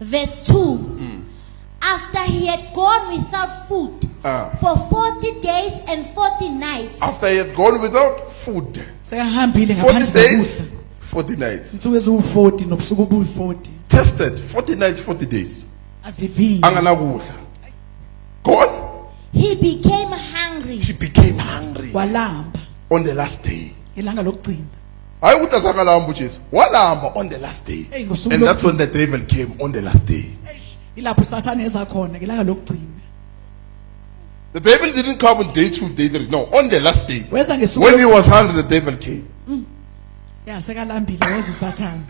Verse 2. After he had gone without food for 40 days and 40 nights. After he had gone without food. Sekahambile 40 ngaphandle days, kokudla. 40 nights. Insuku eziwu-40 nobusuku obuyi-40. Tested 40 nights, 40 days. Aviviwe. Anganakudla. God, He became hungry. he became hungry Walamba on the last day. ilanga lokugcina. Hayi ukuthi asangalamba uJesu. Walamba on the last day. Hey, ngosuku And that's lokugcina. when the devil came on the last day. Ilapho uSathane eza khona ngelanga lokugcina. The devil didn't come on day 2, day 3. No, on the last day. Weza ngesuku When he was hungry, the devil came. ya sekalambile weza uSathane.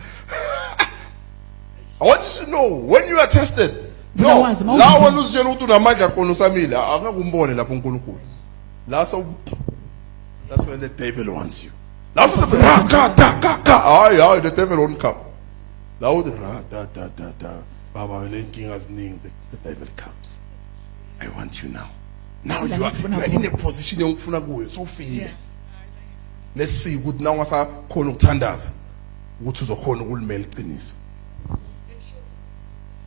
I want you to know, when you are tested, no, Funa wazi, ma la uvivile. wena uzitshela ukuthi unamandla khona usamile, angekumbone lapho uNkulunkulu. That's when the devil wants you. La usabe hayi, the devil won't come. La uthi baba lenkinga ziningi, the devil comes. I want you now. Now you are in a position yokufuna kuyo, so feel. Let's see ukuthi nawe ngasakhona ukuthandaza ukuthi uzokhona ukulimela iqiniso.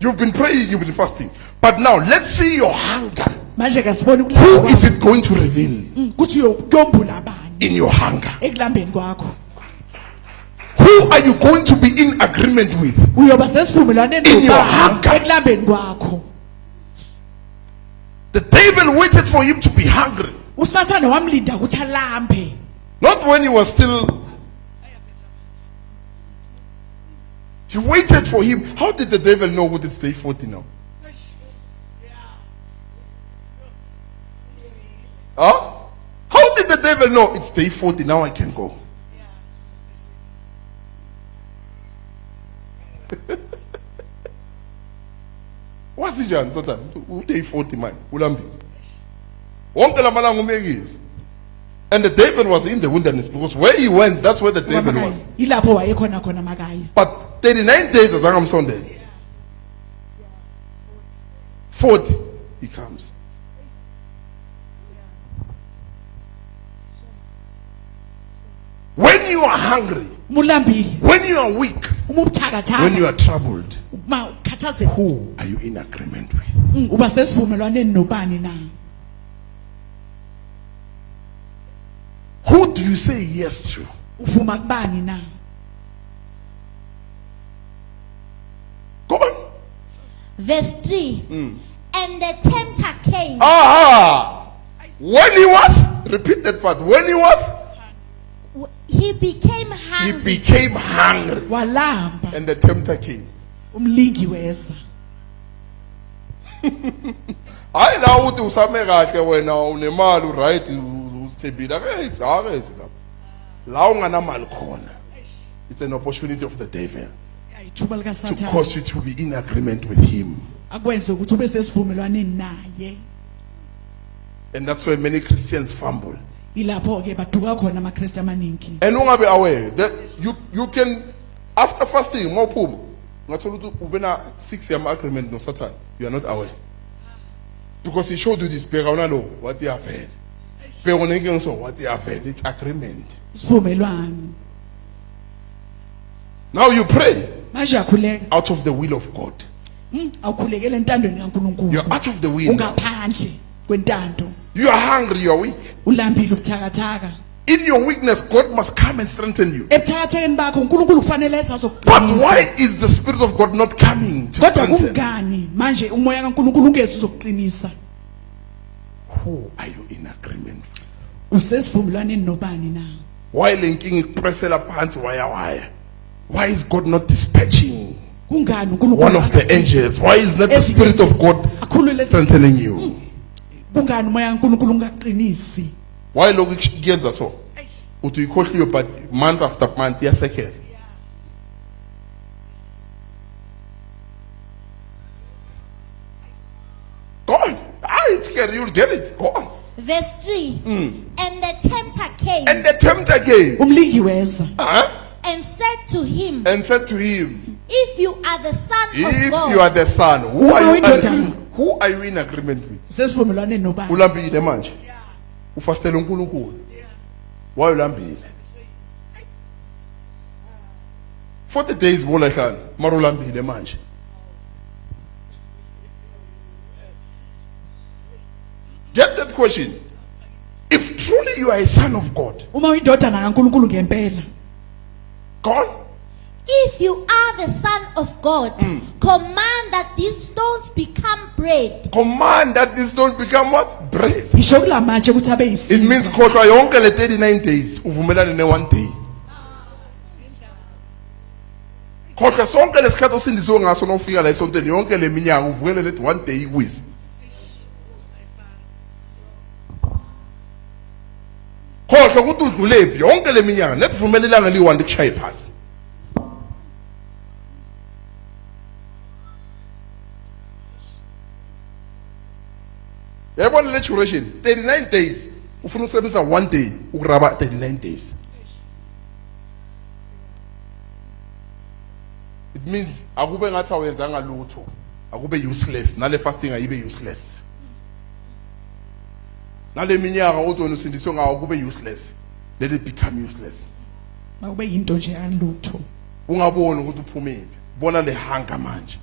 You've been praying, you've been fasting. But now, let's see your hunger. Manje kasibona Who ukulamba is it going to reveal ukuthi uyombula abani in your hunger? ekulambeni kwakho. Who are you going to be in agreement with? Uyoba sesivumelwaneni In your nobani hunger. ekulambeni kwakho. The devil waited for him to be hungry. uSathane wamlinda ukuthi alambe. Not when he was still. He waited for him. How did the devil know what it's day 40 now? Huh? How did the devil know it's day 40? Now I can go. What's it, John? Day 40, man. Ulambi. Wonke la malanga umekile. And the devil was in the wilderness because where he went, that's where the devil was. Ilapho wayekhona khona makaya. But 39 days as I'm Sunday. 40, he comes. When you are hungry, Mulambile. when you are weak, Uma ubuthakathaka. when you are troubled, Ma ukhathazeka. who are you in agreement with? Uba sesivumelwaneni nobani na? Who do you say yes to? Uvuma kubani na? Go on. Verse 3. And the tempter came. Aha! When he was, repeat that part. When he was, He became he hungry. became hungry. Walamba. And the tempter came. Umlingi weza. Hayi la uthi usame kahle wena unemali uright usithembile akezi lapha. La unganamali khona. It's an opportunity of the devil Ayithuba lika to Sathane. cause you to be in agreement with him. Akwenze ukuthi ube sesivumelwaneni naye. And that's where many Christians fumble. Ilapho ke baduka khona amaKristu amaningi. And ungabe aware that you can, after fasting mawuphuma ngathola ukuthi ube na 6 yama agreement no Satan. You are not aware. Because he showed you this bheka unalo what you have heard. Bheka unenkinga so what you have heard. It's agreement. Sivumelwano. Now you pray Manje akhuleka. out of the will of God. Awukhulekele entandweni kaNkulunkulu. You're out of the will. Ungaphandle kwentando. You are hungry, you are weak. Ulambile ubuthakathaka. In your weakness, God must come and strengthen you. Ebuthakathekeni bakho uNkulunkulu kufanele eze But azokuqinisa. why is the Spirit of God not coming to Kodwa strengthen? kungani manje umoya kaNkulunkulu ungezi uzokuqinisa? Who are you in agreement with? Usesivumelwaneni nobani na? Why linking ipressela phansi wire? Why is God not dispatching Kungani uNkulunkulu one of the angels? Why is not the Spirit of God strengthening you? Kungani umoya kaNkulunkulu ungaqinisi? Why lokhu kuyenza so? Uthi uyikhohliwe but month after month iyasekhela. Go on. It's scary. You'll get it. Go on. Verse 3. And the tempter came And the tempter came Umlingi weza. and said to him, and said to him, If you are the Son of if God, you are the son, who are Indodana. you in agreement with? Sesivumelwaneni nobani? Ulambile manje. Ufastela uNkulunkulu. Why ulambile? 40 days bolekana, mara ulambile manje. that question. If truly you are a son of God, uma uyindodana kaNkulunkulu ngempela go on. If you are the Son of God, command that these stones become bread. Command that this don't become what? Bread. ngisho kulamanje ukuthi abe It yisinto means kodwa yonke le 39 days uvumelane ne 1 day. Kodwa sonke lesikhathi osindisiwe ngaso nofika la esontweni yonke le minyaka uvukele lethi 1 day ikwisi. Kodwa ukuthi udlulephi yonke le minyaka netvumela ilanga li1 likushaye phasi. Yabona le duration 39 days ufuna usebenzisa 1 day ukuraba 39 days. It means akube ngathi awenzanga lutho, akube useless, nale fasting ayibe useless. Nale minyaka odwa usindiswe ngawo kube useless. Let it become useless. makube yinto nje anlutho Ungaboni ukuthi uphumile. Bona le hunger manje.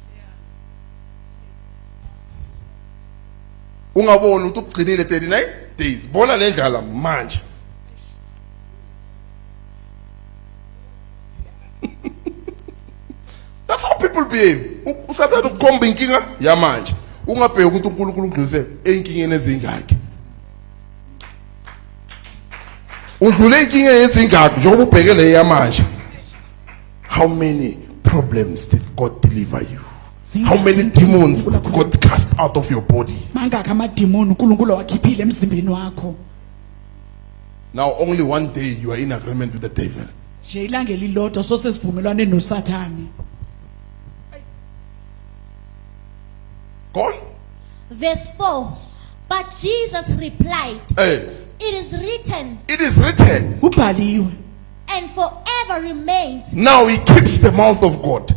Ungaboni ukuthi ugcinile 39 days. Bona le ndlala manje. That's how people behave. Usathanda ukukhomba inkinga yamanje. Ungabheki ukuthi uNkulunkulu undlulise einkingeni ezingaki. Udlule inkinga ezingaki njengoba ubheke le yamanje. How many problems did God deliver you? How many demons did God cast out of your body? mangakho amadimoni uNkulunkulu wakhiphile emzimbeni wakho Now only 1 day you are in agreement with the devil. nje ilanga elilodwa sosesivumelwane noSathane Go on. Verse 4. But Jesus replied, Hey, It is written, it is written. kubhaliwe and forever remains. Now he keeps the mouth of God.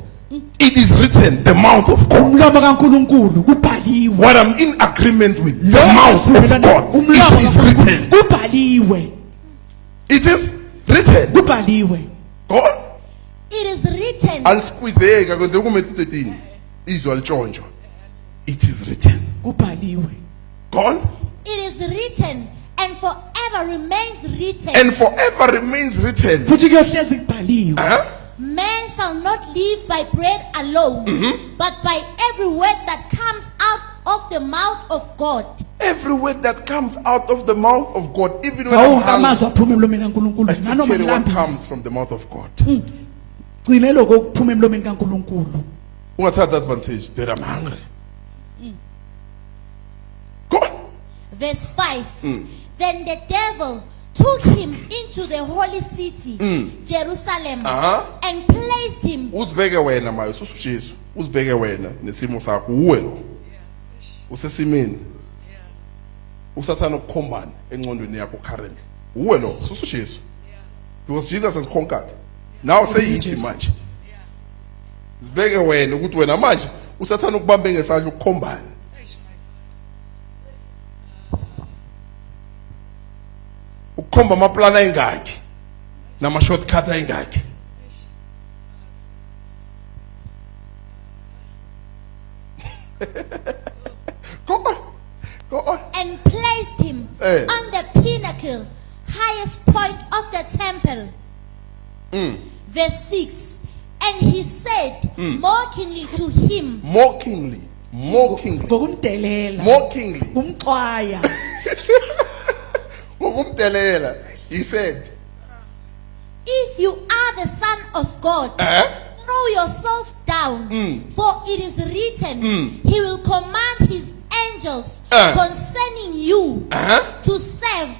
It is written, the mouth of God. umlomo kaNkulunkulu kubhaliwe What I'm in agreement with, the Lo mouth of esivumelane- God. umlomo It is kaNkulunkulu written. kubhaliwe It is written. kubhaliwe Go on. It is written, Alisqueezeka kwenze kuMatthew 13. Izwa litshonjwa. It is written. kubhaliwe Go on. it is written, and forever remains written. And forever remains written. futhi kuyohlezi kubhaliwe Huh? Man shall not live by bread alone, but by every word that comes out of the mouth of God. Every word that comes out of the mouth of God, even when I'm awonke hungry, amazwi aphuma emlomeni kaNkulunkulu I still nanoma carry what ngilambile comes from the mouth of God. gcine lokho okuphuma emlomeni kaNkulunkulu Ungathatha advantage that I'm hungry. Go on. Verse 5. Then the devil took him into the holy city, Jerusalem, and placed him. Uzibeke wena mayo susujesu. Uzibeke wena nesimo sakho uwe lo. Usesimeni. Usathana ukukhombana engcondweni yakho currently. Uwe lo susujesu. Because Jesus has conquered. Now say yithi manje. Zibeke wena ukuthi wena manje usathana ukubambe ngesandla ukukhombana. Ukukhomba amaplana ayingaki nama shortcut ayingaki. Go on. Go on. And placed him on the pinnacle, highest point of the temple. Verse 6. And he said mockingly to him, Mockingly. ngokumdelela umxwaya Ngokumdelela. He said, if you are the Son of God, throw yourself down, for it is written, he will command his angels concerning you to serve,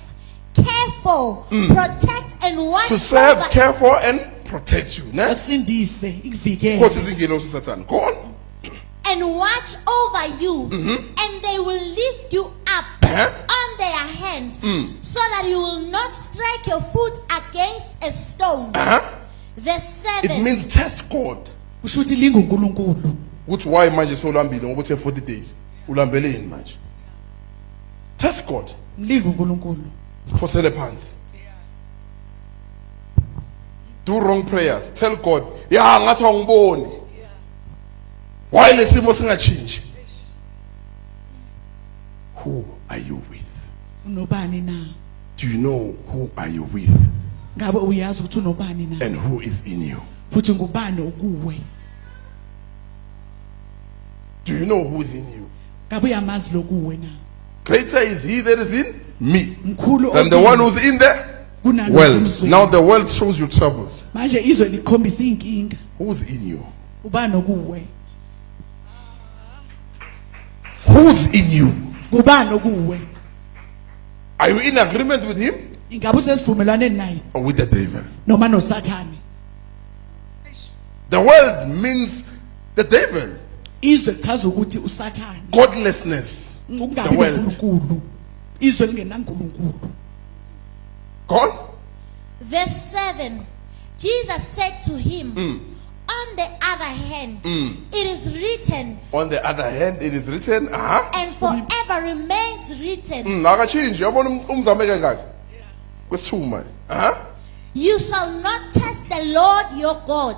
care for, protect, and watch to serve, over. care for, and protect you. Ne? akusindise ikuvikele What is ingelosi Satan? Go on. And watch over you, and they will lift you up on their hands, so that you will not strike your foot against a stone. Verse It 7. means test God. kusho ukuthi linga uNkulunkulu Which why manje solambile ngoba uthe 40 days. Ulambeleni manje. Test God. mlinga uNkulunkulu Siphosele phansi. Do wrong prayers. Tell God, yeah, ngathi awungiboni. Why lesimo singachange? Who are you with? unobani na Do you know who are you with ngabe uyazi ukuthi unobani na and who is in you? futhi ngubani okuwe Do you know who is in you? ngabe uyamazi lokuwe na Greater is he that is in me mkhulu than the one who's in the kunalo world. semzweni. Now the world shows you troubles. manje izwe likhombisa inkinga Who's in you? ubani okuwe Who's in you? kubani okuwe Are you in agreement with him ingabe usesivumelwaneni naye or with the devil? noma nosathane The world means the devil, izwe chaza ukuthi usathane godlessness. ukungabi The world. noNkulunkulu izwe lingenaNkulunkulu God? Verse 7. Jesus said to him, on the other hand, it is written, On the other hand, it is written, and forever remains written, nakachinji yabona umzame kangaka kwesithuma you shall not test the Lord your God.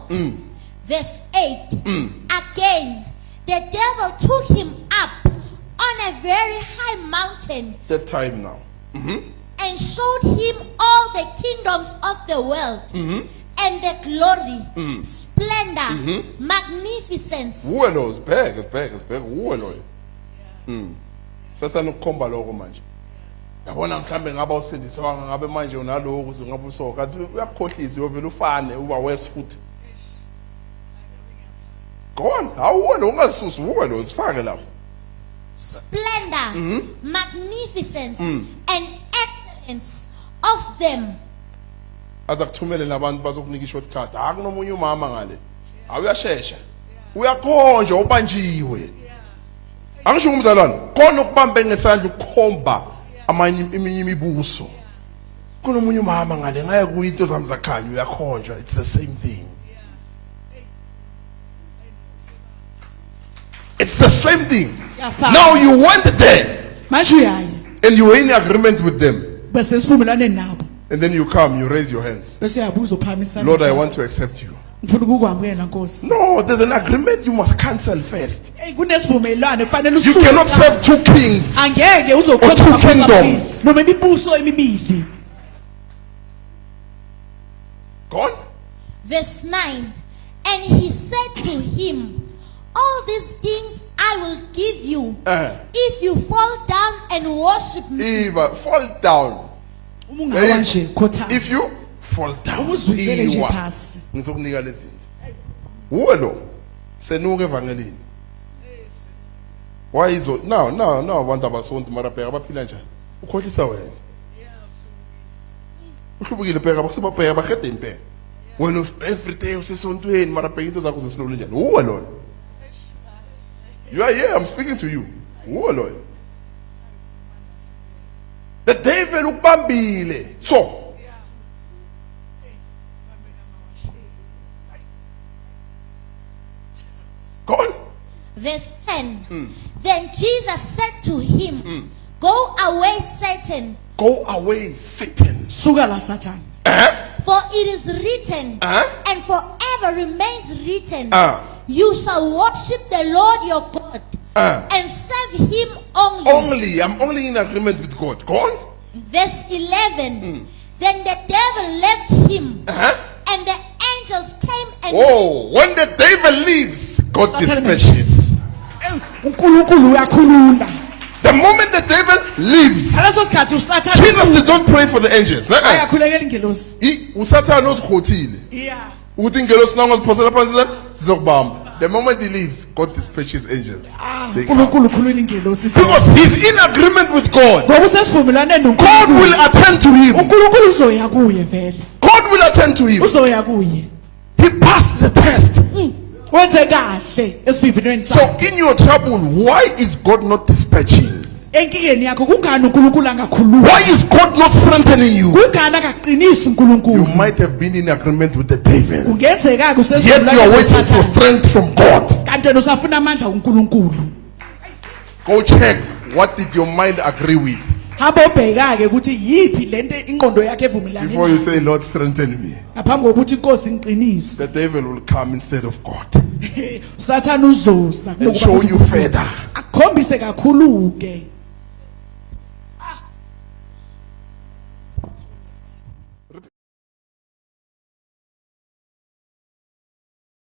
Verse 8. Again, the devil took him up on a very high mountain that time now. and showed him all the kingdoms of the world and the glory, splendor, magnificence. Uwe lo sibheke uwe lo. Sathana ukukhomba lokho manje. Yabona mhlambe ngaba usindiswa ngabe manje unaloko ngabe usoka kanti uyakukhohlisa uyovela ufane uba west foot. Go on, awuwe lo ungasusi uwe lo sifake lapho. Splendor, magnificence, and excellence of them. Azakuthumele nabantu bazokunika i-shortcut. Akunomunye umama ngale. Awuyashesha. Uyakhonjwa ubanjiwe. Angisho umzalwane, khona ukubambe ngesandla ukukhomba amanye iminye imibuso. Kunomunye umama ngale ngaye kuyinto zami zakhanya uyakhonjwa. It's the same thing. It's the same thing. Yafana. Now you went there manje uyaye and you were in agreement with them. bese sivumelwaneni nabo And then you come, you raise your hands. bese uyabuza uphamisa Lord, I want to accept you. ngifuna ukukwamukela Nkosi No, there's an agreement you must cancel first. hey kunesivumelwano kufanele You usuke cannot serve two kings. angeke Or two uzokhonza kingdoms. noma imibuso emibili Go on. Verse 9. And he said to him, all these things I will give you if you fall down and worship me. Eva, fall down. uma ungawa nje khotha If you fall down, Umuzwisele nje Iwa. phasi. Ngizokunika lezi zinto. Uwe lo senuka evangelini. Why is it now abantu abasonto mara phela abaphila njani? Ukhohlisa wena. Uhlubukile phela abasebabheka abahedeni phela. Wena every day usesontweni mara phela into zakho zesilulu njani? Uwe lo. You are here, I'm speaking to you. Uwe lo. The devil ukubambile. So, go on. Verse 10. Then Jesus said to him, go away, Satan, Go away, Satan. suka la Satan for it is written, and forever remains written, you shall worship the Lord your God and serve him only. I'm only in agreement with God. Go on. Verse 11. Then the devil left him, and the angels came and Oh, when the devil leaves, God Satan dispatches. uNkulunkulu uyakhulula The moment the devil leaves, ngaleso sikhathi uSathane Jesus did not pray for the angels. ayakhulekela ingelosi Usathane uzikhothile. yeah Ukuthi ingelosi nangoziphosela phansi sizokubamba. The moment he leaves, God dispatches angels. They come. uNkulunkulu ukhulula ingelosi Because he's in agreement with God. ngoba usesivumelwaneni God will noNkulunkulu attend to him. uNkulunkulu uzoya kuye vele God will attend to him. uzoya kuye He passed the test. wenze kahle esivivinweni So sakhe in your trouble, why is God not dispatching? enkingeni yakho kungani uNkulunkulu angakhulula Why is God not strengthening you? kungani akaqinisi You uNkulunkulu might have been in agreement with the devil. ungenzeka ke Yet you are waiting for usesivumelwaneni strength from God. kanti wena usafuna amandla uNkulunkulu Go check, what did your mind agree with hamba ubheka ke ukuthi yipi lento ingqondo yakhe evumelana before you nayo say, Lord, strengthen me? ngaphambi kokuthi inkosi ngiqinise The devil will come instead of God uSathane uzoza and show you further. akhombise kakhulu ke